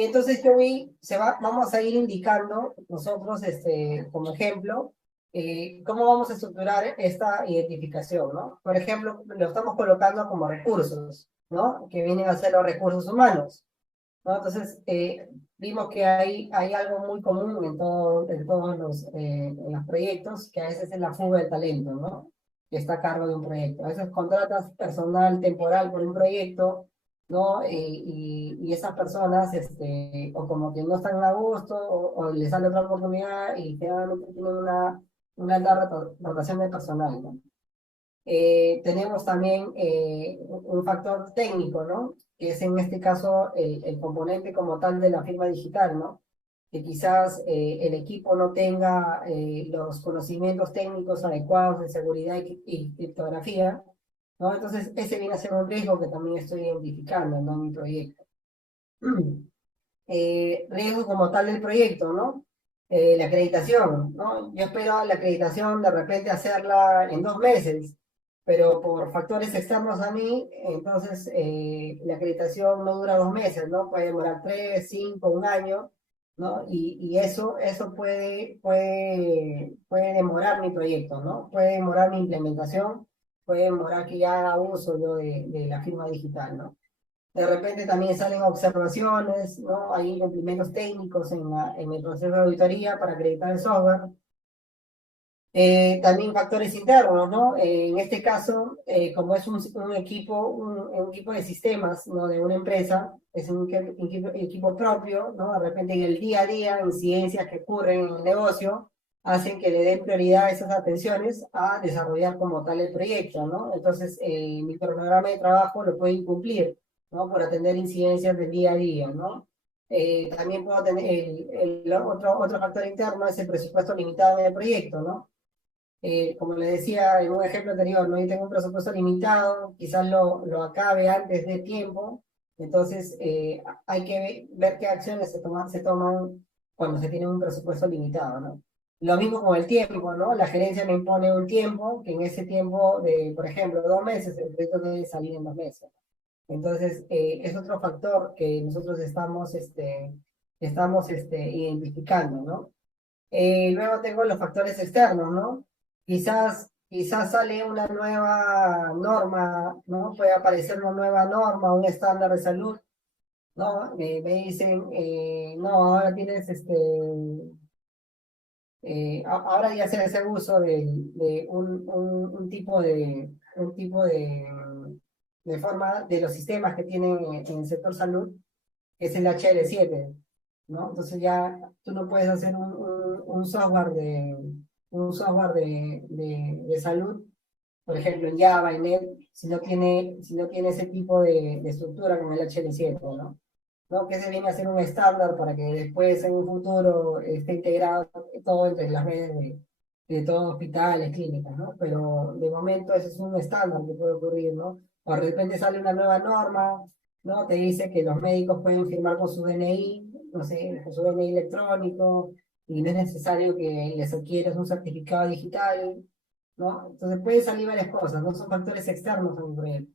Y entonces vamos a ir indicando nosotros, como ejemplo, cómo vamos a estructurar esta identificación, ¿no? Por ejemplo, lo estamos colocando como recursos, ¿no? Que vienen a ser los recursos humanos, ¿no? Entonces, vimos que hay algo muy común en todos en los proyectos, que a veces es la fuga de talento, ¿no? Que está a cargo de un proyecto. A veces contratas personal temporal por un proyecto, ¿no? Y esas personas, o como que no están a gusto, o les sale otra oportunidad y generalmente tienen una alta rotación de personal, ¿no? Tenemos también un factor técnico, ¿no? Que es en este caso el componente como tal de la firma digital, ¿no? Que quizás el equipo no tenga los conocimientos técnicos adecuados de seguridad y criptografía, ¿no? Entonces, ese viene a ser un riesgo que también estoy identificando, ¿no? En mi proyecto. Riesgo como tal del proyecto, ¿no? La acreditación, ¿no? Yo espero la acreditación de repente hacerla en 2 meses, pero por factores externos a mí, entonces la acreditación no dura 2 meses, ¿no? Puede demorar 3, 5, un año, ¿no? Y eso puede demorar mi proyecto, ¿no? Puede demorar mi implementación, puede demorar que ya haga uso yo de la firma digital, ¿no? De repente también salen observaciones, ¿no? Hay cumplimientos técnicos en el proceso de auditoría para acreditar el software. También factores internos, ¿no? En este caso, como es un equipo de sistemas, ¿no? De una empresa, es un equipo propio, ¿no? De repente en el día a día, incidencias que ocurren en el negocio, hacen que le den prioridad a esas atenciones a desarrollar como tal el proyecto, ¿no? Entonces, mi cronograma de trabajo lo puede incumplir, ¿no? Por atender incidencias del día a día, ¿no? También puedo tener otro factor interno es el presupuesto limitado en el proyecto, ¿no? Como le decía en un ejemplo anterior, ¿no? Yo tengo un presupuesto limitado, quizás lo acabe antes de tiempo, entonces hay que ver qué acciones se toman cuando se tiene un presupuesto limitado, ¿no? Lo mismo con el tiempo, ¿no? La gerencia me impone un tiempo, que en ese tiempo de, por ejemplo, 2 meses, el proyecto debe salir en 2 meses. Entonces, es otro factor que nosotros estamos identificando, ¿no? Luego tengo los factores externos, ¿no? Quizás sale una nueva norma, ¿no? Puede aparecer una nueva norma, un estándar de salud, ¿no? Me dicen, no, ahora tienes ahora ya se hace uso de un tipo de forma de los sistemas que tienen en el sector salud, que es el HL7, ¿no? Entonces ya tú no puedes hacer un software de salud, por ejemplo, en Java, en Net, si no tiene ese tipo de estructura como el HL7, ¿no? ¿No? Que se viene a ser un estándar para que después en un futuro esté integrado todo entre las redes de todos hospitales, clínicas, ¿no? Pero de momento ese es un estándar que puede ocurrir, ¿no? O de repente sale una nueva norma, ¿no? Te dice que los médicos pueden firmar con su DNI, no sé, con su DNI electrónico, y no es necesario que les adquieras un certificado digital, ¿no? Entonces pueden salir varias cosas, ¿no? Son factores externos a un proyecto.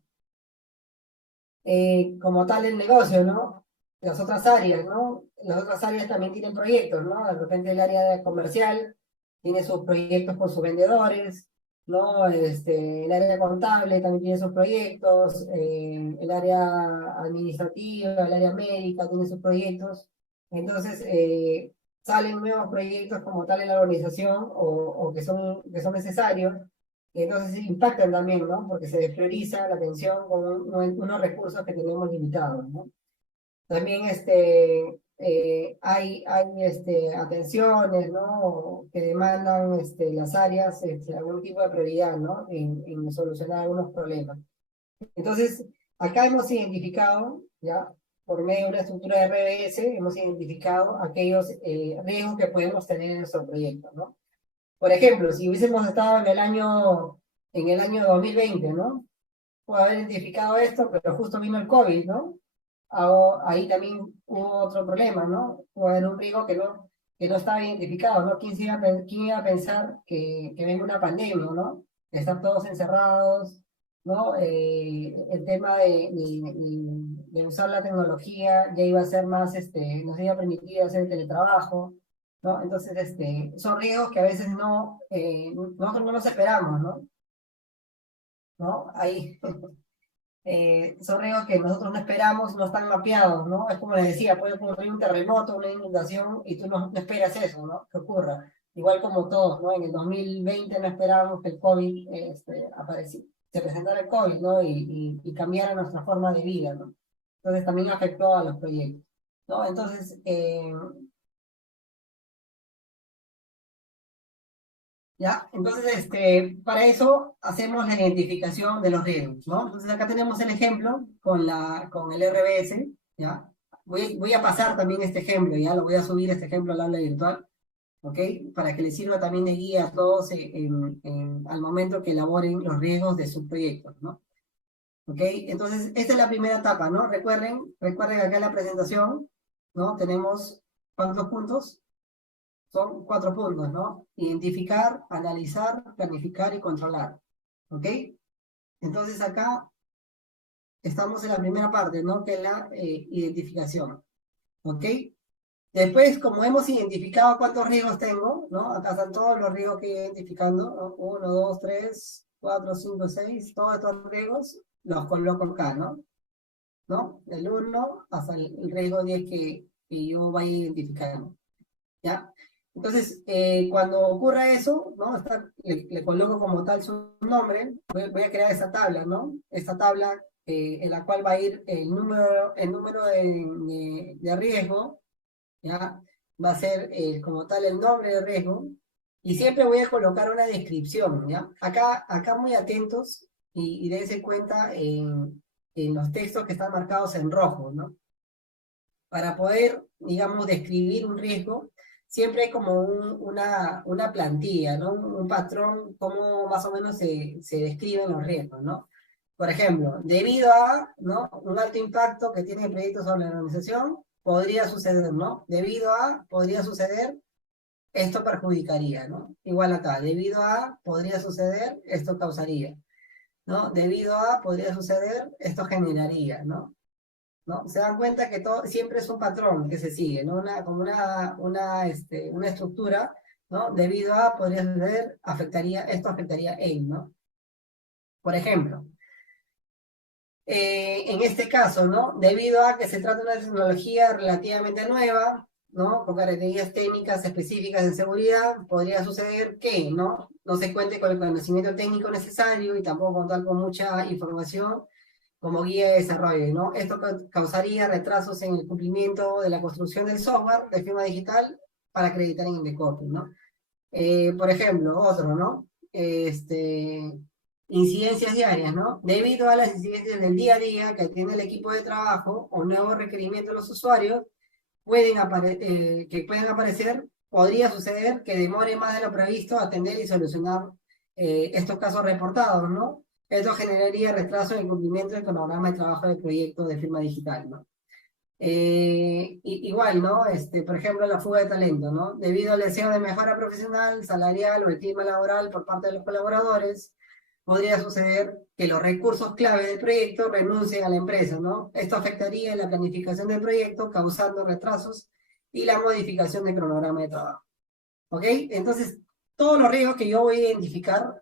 Como tal el negocio, ¿no? Las otras áreas, ¿no? Las otras áreas también tienen proyectos, ¿no? De repente el área comercial tiene sus proyectos con sus vendedores, ¿no? El área contable también tiene sus proyectos, el área administrativa, el área médica tiene sus proyectos. Entonces, salen nuevos proyectos como tal en la organización o que son necesarios y entonces sí impactan también, ¿no? Porque se desprioriza la atención con unos recursos que tenemos limitados, ¿no? También hay atenciones, ¿no? Que demandan las áreas algún tipo de prioridad, ¿no? En solucionar algunos problemas. Entonces, acá hemos identificado, ya, por medio de una estructura de RBS, hemos identificado aquellos riesgos que podemos tener en nuestro proyecto, ¿no? Por ejemplo, si hubiésemos estado en el año 2020, ¿no? Puedo haber identificado esto, pero justo vino el COVID, ¿no? Ahí también hubo otro problema, ¿no? Puede haber un riesgo que no estaba identificado, ¿no? ¿Quién iba a pensar que venga una pandemia, ¿no? Están todos encerrados, ¿no? El tema de usar la tecnología, ya iba a ser más, nos iba a permitir hacer teletrabajo, ¿no? Entonces, son riesgos que a veces no, nosotros no nos esperamos, ¿no? ¿No? Ahí, son riesgos que nosotros no esperamos, no están mapeados, ¿no? Es como les decía, puede ocurrir un terremoto, una inundación, y tú no esperas eso, ¿no? Que ocurra. Igual como todos, ¿no? En el 2020 no esperábamos que el COVID se presentara el COVID, ¿no? Y cambiara nuestra forma de vida, ¿no? Entonces también afectó a los proyectos, ¿no? Entonces, ¿ya? Entonces, para eso hacemos la identificación de los riesgos, ¿no? Entonces acá tenemos el ejemplo con el RBS, ¿ya? Voy a pasar también este ejemplo, ¿ya? Lo voy a subir este ejemplo al aula virtual, ¿ok? Para que les sirva también de guía a todos al momento que elaboren los riesgos de sus proyectos, ¿no? ¿Ok? Entonces, esta es la primera etapa, ¿no? Recuerden acá en la presentación, ¿no? Tenemos, ¿cuántos puntos? Son 4 puntos, ¿no? Identificar, analizar, planificar y controlar. ¿Ok? Entonces acá estamos en la primera parte, ¿no? Que es la identificación. ¿Ok? Después, como hemos identificado cuántos riesgos tengo, ¿no? Acá están todos los riesgos que he identificando, ¿no? 1, 2, 3, 4, 5, 6, todos estos riesgos los coloco acá, ¿no? ¿No? Del 1 hasta el riesgo 10 que yo vaya identificando. ¿Ya? Entonces, cuando ocurra eso, ¿no? Le coloco como tal su nombre, voy a crear esta tabla, ¿no? Esta tabla en la cual va a ir el número de riesgo, ¿ya? Va a ser como tal el nombre de riesgo, y siempre voy a colocar una descripción, ¿ya? Acá muy atentos y dense cuenta en los textos que están marcados en rojo, ¿no? Para poder, digamos, describir un riesgo, siempre hay como una plantilla, ¿no? Un patrón, cómo más o menos se describen los riesgos, ¿no? Por ejemplo, debido a, ¿no? Un alto impacto que tiene el proyecto sobre la organización, podría suceder, ¿no? Debido a, podría suceder, esto perjudicaría, ¿no? Igual acá, debido a, podría suceder, esto causaría, ¿no? Debido a, podría suceder, esto generaría, ¿no? ¿No? Se dan cuenta que todo siempre es un patrón que se sigue, ¿no? Como una estructura, ¿no? Debido a, podría suceder, esto afectaría en, ¿no? Por ejemplo, en este caso, ¿no? Debido a que se trata de una tecnología relativamente nueva, ¿no? Con características técnicas específicas de seguridad, podría suceder que, ¿no? No se cuente con el conocimiento técnico necesario y tampoco contar con mucha información como guía de desarrollo, ¿no? Esto causaría retrasos en el cumplimiento de la construcción del software de firma digital para acreditar en el copy, ¿no? Por ejemplo, otro, ¿no? Incidencias diarias, ¿no? Debido a las incidencias del día a día que tiene el equipo de trabajo o nuevos requerimientos de los usuarios, que pueden aparecer, podría suceder que demore más de lo previsto atender y solucionar estos casos reportados, ¿no? Esto generaría retraso en el cumplimiento del cronograma de trabajo del proyecto de firma digital, ¿no? Igual, ¿no? Por ejemplo, la fuga de talento, ¿no? Debido al deseo de mejora profesional, salarial o el clima laboral por parte de los colaboradores, podría suceder que los recursos clave del proyecto renuncien a la empresa, ¿no? Esto afectaría la planificación del proyecto, causando retrasos y la modificación del cronograma de trabajo. ¿Ok? Entonces, todos los riesgos que yo voy a identificar,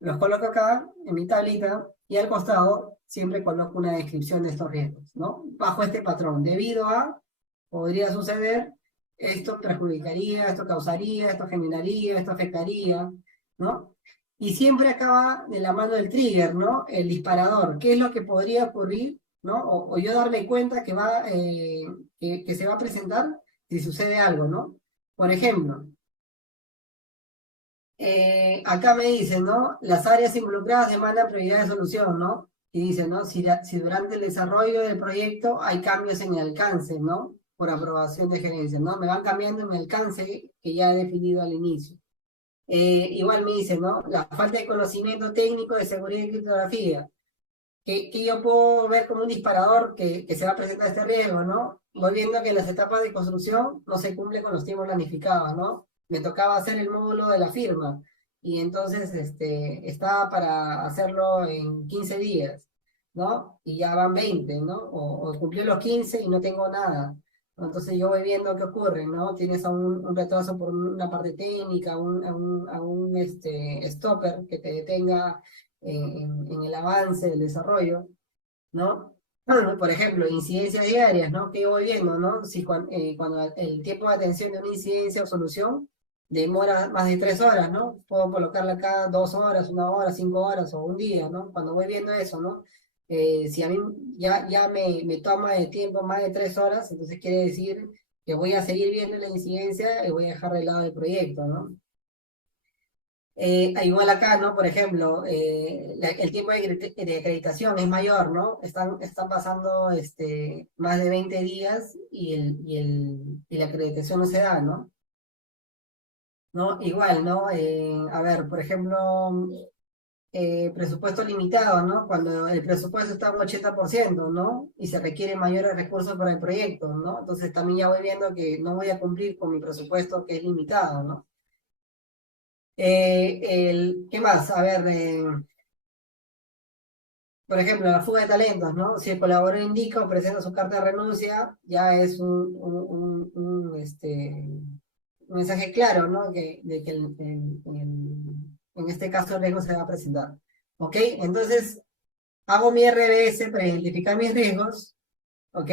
los coloco acá en mi tablita y al costado siempre coloco una descripción de estos riesgos, ¿no? Bajo este patrón, debido a, podría suceder, esto perjudicaría, esto causaría, esto generaría, esto afectaría, ¿no? Y siempre acaba de la mano del trigger, ¿no? El disparador. ¿Qué es lo que podría ocurrir, ¿no? O yo darme cuenta que se va a presentar si sucede algo, ¿no? Por ejemplo, acá me dicen, ¿no? Las áreas involucradas demandan prioridad de solución, ¿no? Y dicen, ¿no? Si durante el desarrollo del proyecto hay cambios en el alcance, ¿no? Por aprobación de gerencia, ¿no? Me van cambiando en mi alcance que ya he definido al inicio. Igual me dicen, ¿no? La falta de conocimiento técnico de seguridad y criptografía. Que yo puedo ver como un disparador que se va a presentar este riesgo, ¿no? Voy viendo que en las etapas de construcción no se cumple con los tiempos planificados, ¿no? Me tocaba hacer el módulo de la firma y entonces estaba para hacerlo en 15 días. ¿no? Y ya van 20, ¿no? O cumplió los 15 y no tengo nada. Entonces yo voy viendo qué ocurre, ¿no? Tienes a un retraso por una parte técnica, stopper que te detenga en el avance del desarrollo, ¿no? Por ejemplo, incidencias diarias, ¿no? Que yo voy viendo, ¿no? Si cuando el tiempo de atención de una incidencia o solución demora más de 3 horas, ¿no? Puedo colocarla cada 2 horas, 1 hora, 5 horas o un día, ¿no? Cuando voy viendo eso, ¿no? Si a mí ya me toma de tiempo más de 3 horas, entonces quiere decir que voy a seguir viendo la incidencia y voy a dejar de lado el proyecto, ¿no? Igual acá, ¿no? Por ejemplo, el tiempo de acreditación es mayor, ¿no? Están pasando más de 20 días y la acreditación no se da, ¿no? ¿No? Igual, ¿no? A ver, por ejemplo, presupuesto limitado, ¿no? Cuando el presupuesto está un 80%, ¿no? Y se requieren mayores recursos para el proyecto, ¿no? Entonces también ya voy viendo que no voy a cumplir con mi presupuesto que es limitado, ¿no? ¿Qué más? A ver, por ejemplo, la fuga de talentos, ¿no? Si el colaborador indica o presenta su carta de renuncia, ya es un mensaje claro, ¿no? De que en este caso el riesgo se va a presentar. ¿Ok? Entonces, hago mi RBS para identificar mis riesgos, ¿ok?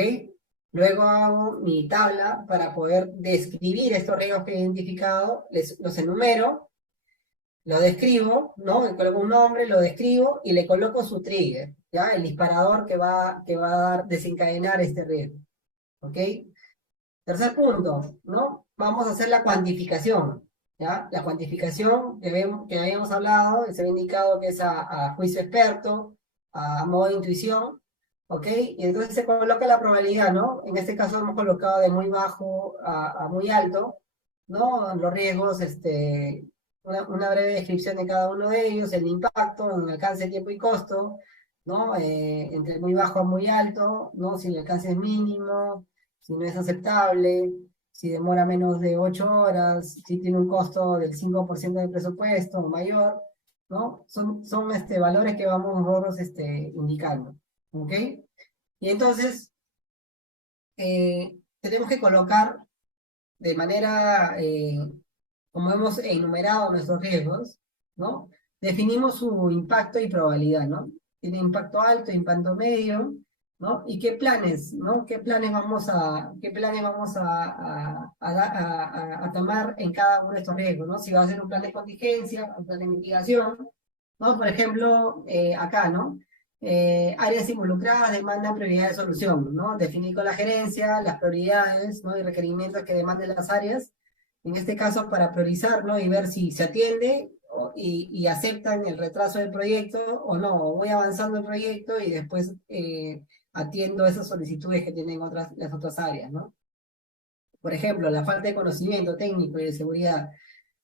Luego hago mi tabla para poder describir estos riesgos que he identificado, los enumero, lo describo, ¿no? Le coloco un nombre, lo describo y le coloco su trigger, ¿ya? El disparador que va a desencadenar este riesgo, ¿ok? Tercer punto, ¿no? Vamos a hacer la cuantificación, ¿ya? La cuantificación que habíamos hablado, se había indicado que es a juicio experto, a modo de intuición, ¿ok? Y entonces se coloca la probabilidad, ¿no? En este caso hemos colocado de muy bajo a muy alto, ¿no? Los riesgos, una breve descripción de cada uno de ellos, el impacto, el alcance, tiempo y costo, ¿no? Entre muy bajo a muy alto, ¿no? Si el alcance es mínimo, si no es aceptable, si demora menos de 8 horas, si tiene un costo del 5% del presupuesto o mayor, ¿no? Son valores que vamos nosotros indicando, ¿ok? Y entonces, tenemos que colocar de manera, como hemos enumerado nuestros riesgos, ¿no? Definimos su impacto y probabilidad, ¿no? Tiene impacto alto, impacto medio, ¿no? Y qué planes, ¿no? ¿Qué planes vamos a tomar en cada uno de estos riesgos, ¿no? Si va a ser un plan de contingencia, un plan de mitigación, ¿no? Por ejemplo, acá, ¿no? Áreas involucradas demandan prioridad de solución, ¿no? Definir con la gerencia las prioridades, ¿no? Y requerimientos que demanden las áreas, en este caso para priorizar, ¿no? Y ver si se atiende y aceptan el retraso del proyecto o no, o voy avanzando el proyecto y después atiendo esas solicitudes que tienen las otras áreas, ¿no? Por ejemplo, la falta de conocimiento técnico y de seguridad,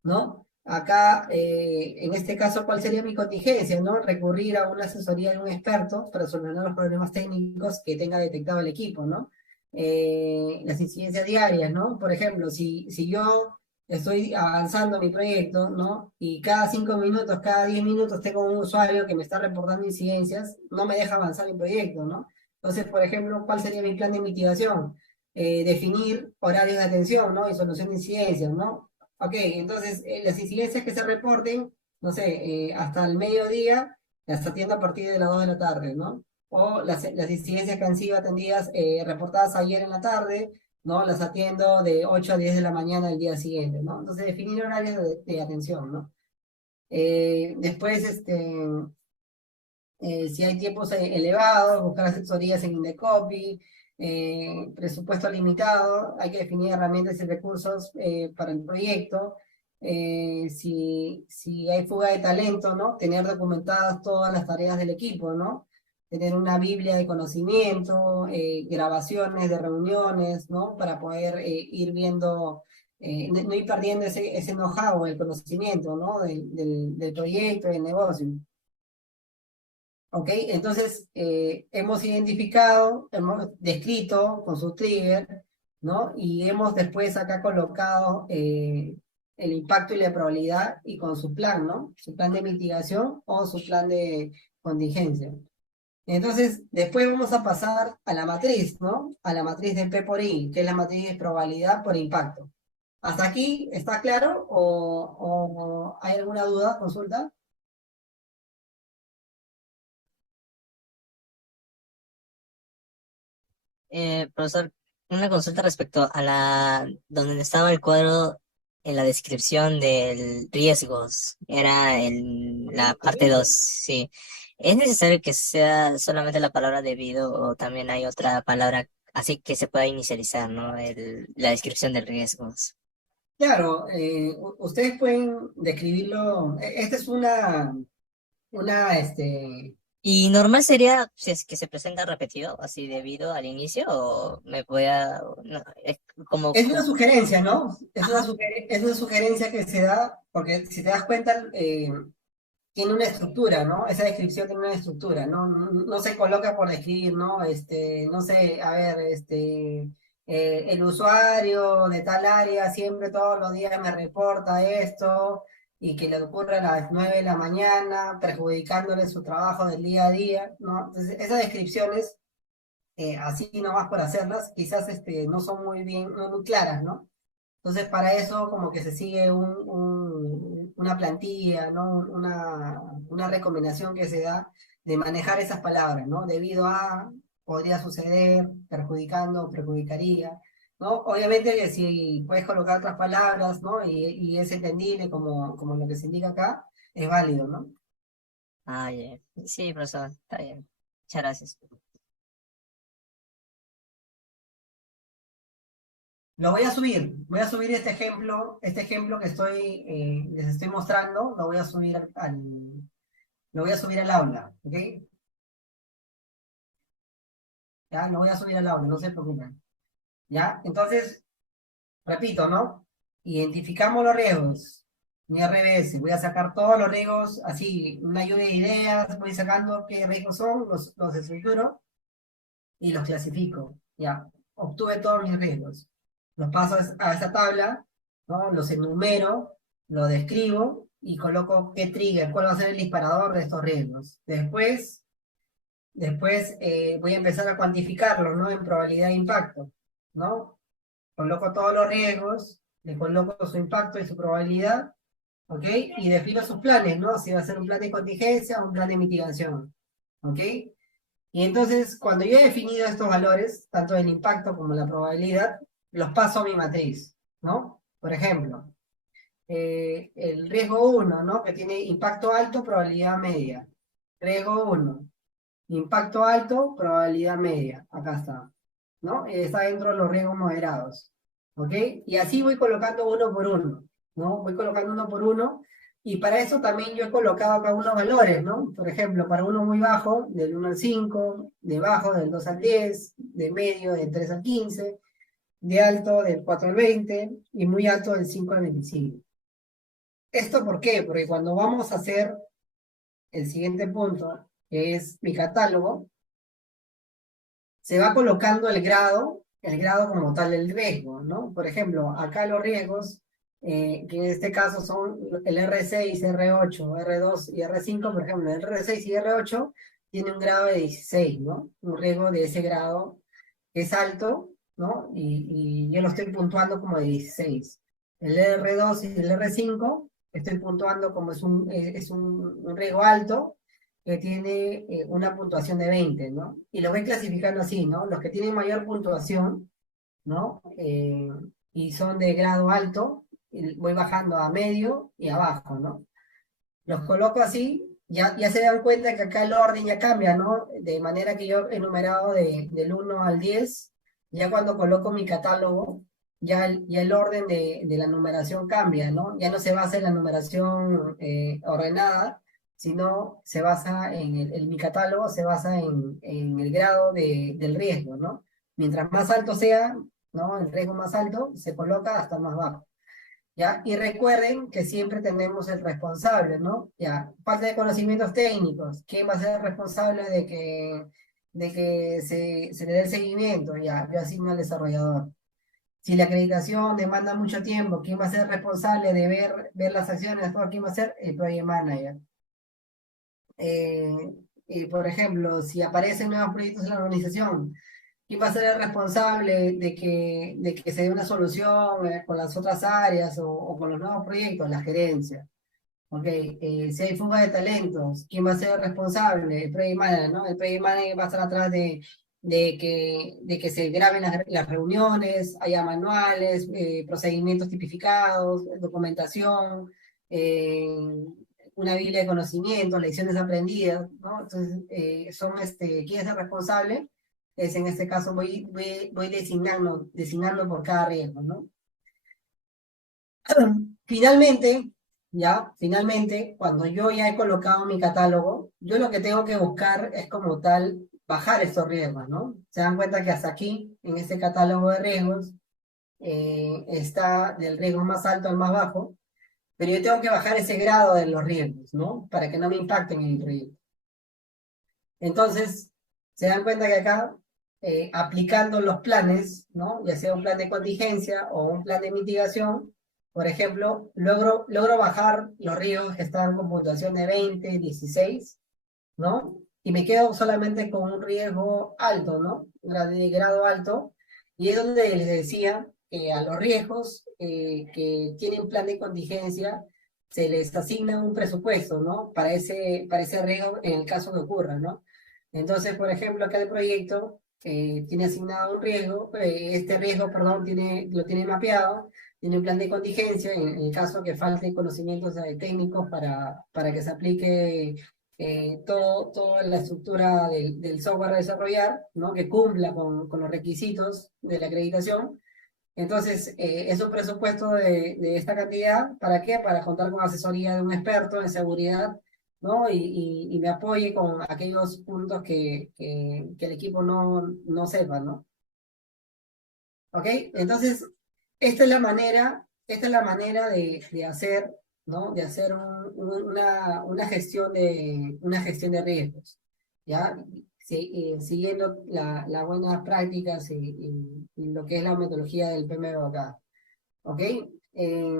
¿no? Acá, en este caso, ¿cuál sería mi contingencia, no? Recurrir a una asesoría de un experto para solucionar los problemas técnicos que tenga detectado el equipo, ¿no? Las incidencias diarias, ¿no? Por ejemplo, si yo estoy avanzando mi proyecto, ¿no? Y cada 5 minutos, cada 10 minutos tengo un usuario que me está reportando incidencias, no me deja avanzar mi proyecto, ¿no? Entonces, por ejemplo, ¿cuál sería mi plan de mitigación? Definir horarios de atención, ¿no? Y solución de incidencias, ¿no? Ok, entonces las incidencias que se reporten, no sé, hasta el mediodía, las atiendo a partir de las 2 de la tarde, ¿no? O las incidencias que han sido atendidas, reportadas ayer en la tarde, ¿no? Las atiendo de 8 a 10 de la mañana del día siguiente, ¿no? Entonces definir horarios de atención, ¿no? Después, si hay tiempos elevados, buscar asesorías en Indecopy, presupuesto limitado, hay que definir herramientas y recursos para el proyecto. Si hay fuga de talento, ¿no? Tener documentadas todas las tareas del equipo, ¿no? Tener una biblia de conocimiento, grabaciones de reuniones, ¿no? Para poder ir viendo, no ir perdiendo ese know-how, el conocimiento, ¿no? Del proyecto, del negocio. ¿Ok? Entonces, hemos identificado, hemos descrito con su trigger, ¿no? Y hemos después acá colocado el impacto y la probabilidad y con su plan, ¿no? Su plan de mitigación o su plan de contingencia. Entonces, después vamos a pasar a la matriz, ¿no? A la matriz de P por I, que es la matriz de probabilidad por impacto. ¿Hasta aquí está claro o hay alguna duda? Consulta. Profesor, una consulta respecto a donde estaba el cuadro en la descripción del riesgos, era en la parte 2, Riesgo. sí. ¿Es necesario que sea solamente la palabra debido o también hay otra palabra así que se pueda inicializar, ¿no? La descripción del riesgos. Claro, ustedes pueden describirlo. Esta es una. Y normal sería si es que se presenta repetido, así debido al inicio, o me pueda, no, es como, Es una sugerencia, ¿no? ajá. Es una sugerencia que se da, porque si te das cuenta, tiene una estructura, ¿no? Esa descripción tiene una estructura, ¿no? No se coloca por describir, ¿no? No sé, a ver, el usuario de tal área siempre todos los días me reporta esto y que le ocurre a las 9 de la mañana, perjudicándole su trabajo del día a día, ¿no? Entonces, esas descripciones, así nomás por hacerlas, quizás no son muy bien, no muy claras, ¿no? Entonces, para eso como que se sigue una plantilla, ¿no? Una recomendación que se da de manejar esas palabras, ¿no? Debido a, podría suceder, perjudicando, perjudicaría, ¿no? Obviamente que si puedes colocar otras palabras, ¿no? Y es entendible como lo que se indica acá, es válido, ¿no? Ah, ya. Sí, profesor, está bien. Muchas gracias. Lo voy a subir este ejemplo que les estoy mostrando, lo voy a subir lo voy a subir al aula, ¿ok? Ya, lo voy a subir al aula, no se preocupen. ¿Ya? Entonces, repito, ¿no? Identificamos los riesgos. Mi RBS, voy a sacar todos los riesgos, así, una lluvia de ideas, voy sacando qué riesgos son, los estructuro y los clasifico. Ya, obtuve todos mis riesgos. Los paso a esa tabla, ¿no? Los enumero, lo describo y coloco qué trigger, cuál va a ser el disparador de estos riesgos. Después voy a empezar a cuantificarlos, ¿no? En probabilidad de impacto, ¿no? Coloco todos los riesgos, le coloco su impacto y su probabilidad, ¿ok? Y defino sus planes, ¿no? Si va a ser un plan de contingencia o un plan de mitigación, ¿ok? Y entonces, cuando yo he definido estos valores, tanto el impacto como la probabilidad, los paso a mi matriz, ¿no? Por ejemplo, el riesgo uno, ¿no? Que tiene impacto alto, probabilidad media. Riesgo uno, impacto alto, probabilidad media. Acá está, ¿no? Está dentro de los riesgos moderados, ¿ok? Y así voy colocando uno por uno, ¿no? Voy colocando uno por uno. Y para eso también yo he colocado acá unos valores, ¿no? Por ejemplo, para uno muy bajo, del 1 al 5, de bajo, del 2 al 10, de medio, del 3 al 15, de alto, del 4 al 20, y muy alto, del 5 al 25. ¿Esto por qué? Porque cuando vamos a hacer el siguiente punto, que es mi catálogo, se va colocando el grado como tal del riesgo, ¿no? Por ejemplo, acá los riesgos, que en este caso son el R6, R8, R2 y R5, por ejemplo, el R6 y R8 tiene un grado de 16, ¿no? Un riesgo de ese grado es alto, ¿no? Y yo lo estoy puntuando como de 16. El R2 y el R5 estoy puntuando como es un riesgo alto, que tiene una puntuación de 20, ¿no? Y lo voy clasificando así, ¿no? Los que tienen mayor puntuación, ¿no? Y son de grado alto, y voy bajando a medio y abajo, ¿no? Los coloco así, ya se dan cuenta que acá el orden ya cambia, ¿no? De manera que yo he enumerado del 1 al 10, ya cuando coloco mi catálogo, ya el orden de la numeración cambia, ¿no? Ya no se basa en la numeración ordenada, sino se basa mi catálogo se basa en el grado del riesgo, ¿no? Mientras más alto sea, ¿no? El riesgo más alto, se coloca hasta más bajo. ¿Ya? Y recuerden que siempre tenemos el responsable, ¿no? Ya, falta de conocimientos técnicos, ¿quién va a ser el responsable de que se le dé el seguimiento? Ya, yo asigno al desarrollador. Si la acreditación demanda mucho tiempo, ¿quién va a ser el responsable de ver las acciones? ¿Quién va a ser? El project manager. por ejemplo, si aparecen nuevos proyectos en la organización, ¿quién va a ser el responsable de que se dé una solución con las otras áreas o con los nuevos proyectos? La gerencia. Ok, si hay fuga de talentos, ¿quién va a ser el responsable? El project manager, ¿no? El project manager va a estar atrás de que se graben las reuniones, haya manuales, procedimientos tipificados, documentación, eh, una biblia de conocimientos, lecciones aprendidas, ¿no? Entonces, ¿quién es el responsable? Es en este caso voy designando por cada riesgo, ¿no? Finalmente, finalmente, cuando yo ya he colocado mi catálogo, yo lo que tengo que buscar es como tal bajar estos riesgos, ¿no? Se dan cuenta que hasta aquí, en este catálogo de riesgos, está del riesgo más alto al más bajo, pero yo tengo que bajar ese grado de los riesgos, ¿no? Para que no me impacten en el proyecto. Entonces, se dan cuenta que acá, aplicando los planes, ¿no? Ya sea un plan de contingencia o un plan de mitigación, por ejemplo, logro bajar los riesgos que están con puntuación de 20, 16, ¿no? Y me quedo solamente con un riesgo alto, ¿no? De grado alto. Y es donde les decía que a los riesgos que tienen plan de contingencia se les asigna un presupuesto, ¿no? Para ese riesgo en el caso que ocurra, ¿no? Entonces, por ejemplo, acá el proyecto tiene asignado un riesgo, este riesgo, perdón, lo tiene mapeado, tiene un plan de contingencia en el caso que falte conocimientos técnicos para que se aplique toda la estructura del software a desarrollar, ¿no? Que cumpla con los requisitos de la acreditación. Entonces, es un presupuesto de esta cantidad, ¿para qué? Para contar con asesoría de un experto en seguridad, ¿no? Y me apoye con aquellos puntos que el equipo no sepa, ¿no? ¿Ok? Entonces, esta es la manera de hacer, ¿no? De hacer una gestión de riesgos, ¿ya? Siguiendo las buenas prácticas y lo que es la metodología del PMBOK acá, ¿ok? Eh,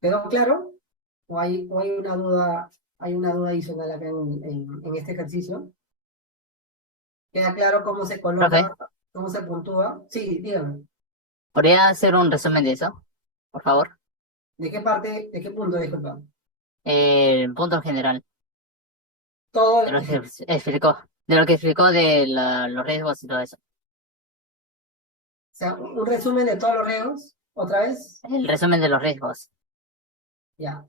¿Quedó claro? ¿O hay una duda adicional acá en este ejercicio? ¿Queda claro cómo se Profe, coloca, cómo se puntúa? Sí, dígame. ¿podría hacer un resumen de eso, por favor? De qué punto, disculpa? El punto general Todo, de lo que explicó, de lo que explicó de los riesgos y todo eso. sea, un resumen de todos los riesgos, otra vez. El resumen de los riesgos. Ya,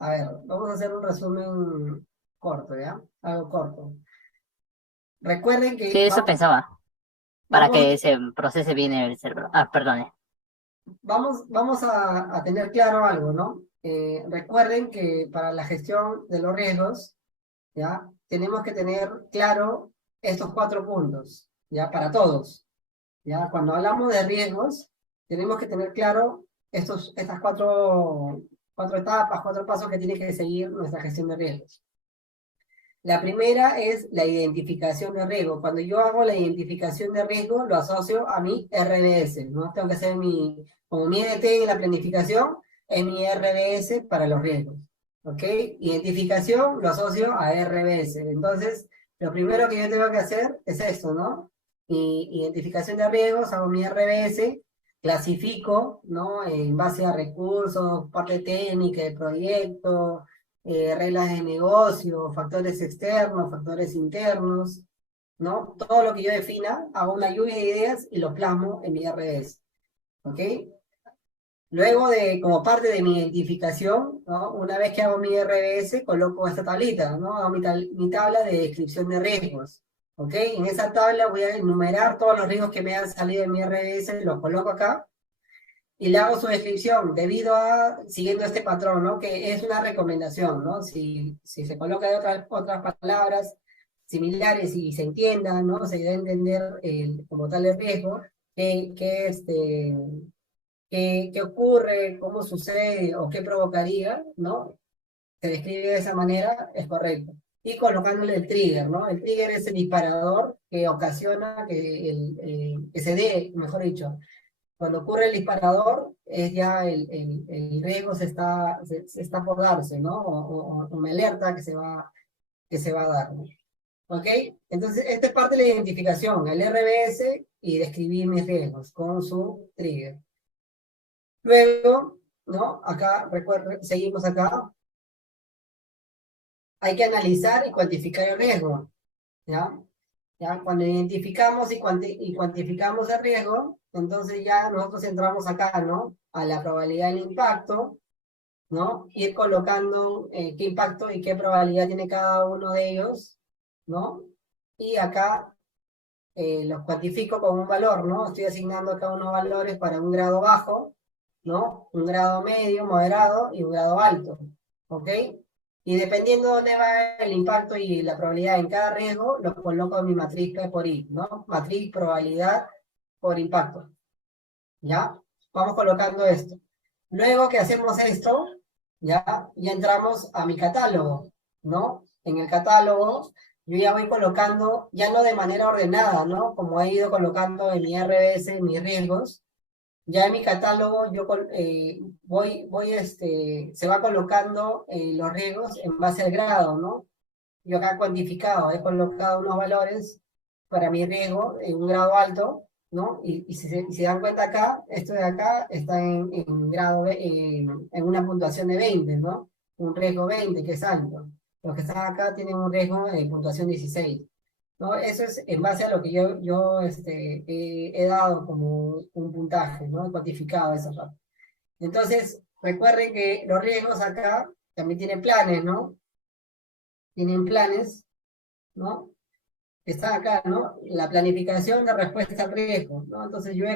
a ver, vamos a hacer un resumen corto, ¿ya? Algo corto. Recuerden Sí, que eso pensaba, para vamos, que se procese bien el cerebro. Ah, perdone. vamos a tener claro algo, ¿no? Recuerden que para la gestión de los riesgos, ¿ya? Tenemos que tener claro estos 4 puntos, ¿ya? Para todos, ¿ya? Cuando hablamos de riesgos, tenemos que tener claro estas cuatro etapas, 4 pasos que tiene que seguir nuestra gestión de riesgos. La primera es la identificación de riesgo. Cuando yo hago la identificación de riesgo, lo asocio a mi RBS, ¿no? Tengo que hacer como mi EDT en la planificación, es mi RBS para los riesgos, ¿ok? Identificación lo asocio a RBS. Entonces, lo primero que yo tengo que hacer es esto, ¿no? Identificación de riesgos, hago mi RBS, clasifico, ¿no? En base a recursos, parte técnica del proyecto, reglas de negocio, factores externos, factores internos, ¿no? Todo lo que yo defina, hago una lluvia de ideas y lo plasmo en mi RDS, ¿ok? Luego como parte de mi identificación, ¿no? Una vez que hago mi RDS, coloco esta tablita, ¿no? Hago mi tabla de descripción de riesgos, ¿ok? En esa tabla voy a enumerar todos los riesgos que me han salido en mi RDS, los coloco acá, y le hago su descripción siguiendo este patrón, ¿no? Que es una recomendación, ¿no? Si se coloca de otras palabras similares y se entienda, ¿no? Se debe entender como tal el riesgo, qué ocurre, cómo sucede o qué provocaría, ¿no? Se describe de esa manera, es correcto. Y colocándole el trigger, ¿no? El trigger es el disparador que ocasiona que se dé, mejor dicho, cuando ocurre el disparador, es ya el riesgo se está por darse, ¿no? O me alerta que se va a dar, ¿no? ¿Ok? Entonces, esta es parte de la identificación, el RBS y describir mis riesgos con su trigger. Luego, ¿no? Acá, recuerden, seguimos acá. Hay que analizar y cuantificar el riesgo, ¿ya? ¿Ya? Cuando identificamos y cuantificamos el riesgo, entonces ya nosotros entramos acá, ¿no? A la probabilidad del impacto, ¿no? Ir colocando qué impacto y qué probabilidad tiene cada uno de ellos, ¿no? Y acá los cuantifico con un valor, ¿no? Estoy asignando acá unos valores para un grado bajo, ¿no? Un grado medio, moderado y un grado alto, ¿ok? Y dependiendo de dónde va el impacto y la probabilidad en cada riesgo, lo coloco en mi matriz P por I, ¿no? Matriz probabilidad por impacto, ¿ya? Vamos colocando esto. Luego que hacemos esto, ya entramos a mi catálogo, ¿no? En el catálogo yo ya voy colocando, ya no de manera ordenada, ¿no? Como he ido colocando en mi RBS, mis riesgos, ya en mi catálogo yo se va colocando los riesgos en base al grado, ¿no? Yo acá he cuantificado, he colocado unos valores para mi riesgo en un grado alto, ¿no? Y si se dan cuenta acá, esto de acá está en grado, en una puntuación de 20, ¿no? Un riesgo 20, que es alto. Los que están acá tienen un riesgo de puntuación 16, ¿no? Eso es en base a lo que he dado como un puntaje, ¿no? He cuantificado esa parte. Entonces, recuerden que los riesgos acá también tienen planes, ¿no? Tienen planes, ¿no? Que están acá, ¿no? La planificación de respuesta al riesgo, ¿no? Entonces yo he